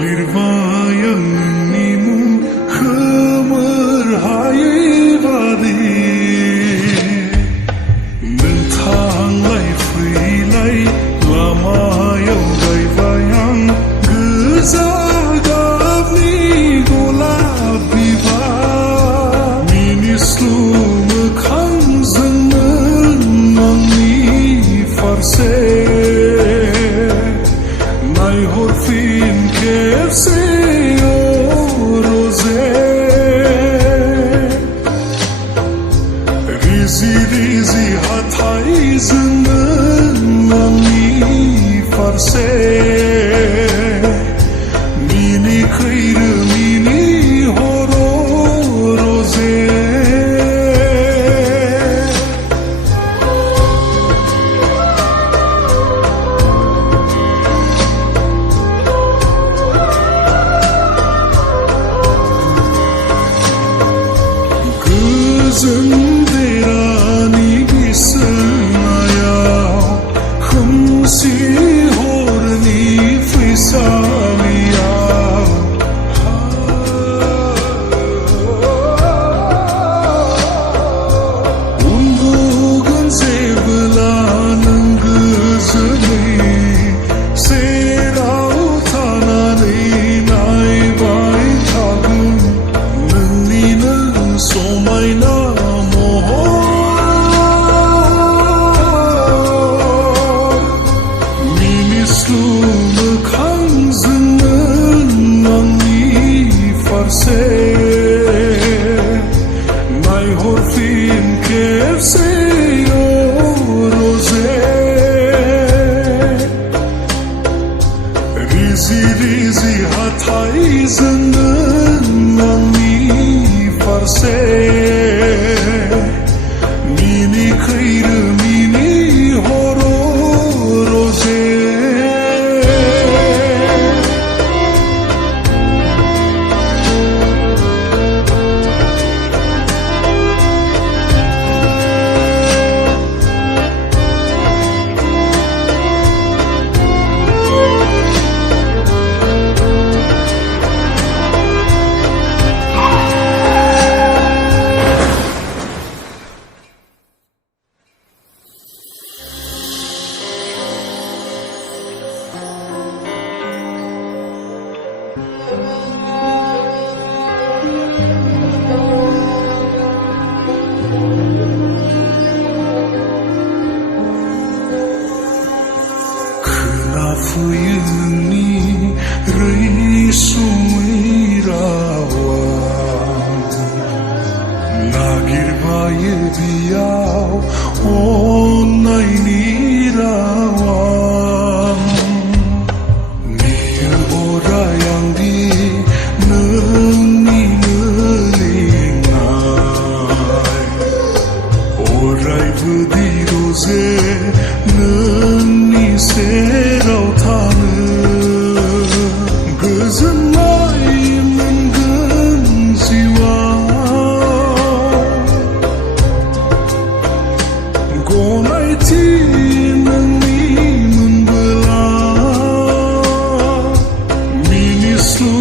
लिरबाय आंनि मुं खोमोरहायै बादि नों थांलाय फैलाय लामायाव गायबाय आं गोजा गाबनि गलाब बिबार मिनिस्लु मोखांजोंनो आंनि फारसे नायहरफिन खेबसे रजे रिजि रिजि हाथाइजोंनो आंनि फारसे मिनिखैरो मिनिहर रजे गोजोन देरानि बिसनायाव खोमसि हरनि फैसालियाव उन्दुगोन जेब्ला नों गोजोनै सेराव थानानै नायबाय थागोन नोंनिनो समायना मिनिस्लु मोखांजोंनो आंनि फारसे नायहरफिन खेबसे रजे रिजि रिजि हाथाइजोंनो आंनि फारसे मिनिखैरो मिनिहर रजे खोनाफैयो नोंनि रैसुमै रावा नागिरबायो बियाव अननायनि रावा नेयो अराय आंदि नोंनिनो लिंनाय अरायबो दि रजे नोंनि सेराव थानो गोजोननाय मोनगोन जिउआव गनायथि नोंनि मोनबोला मिनिस्लु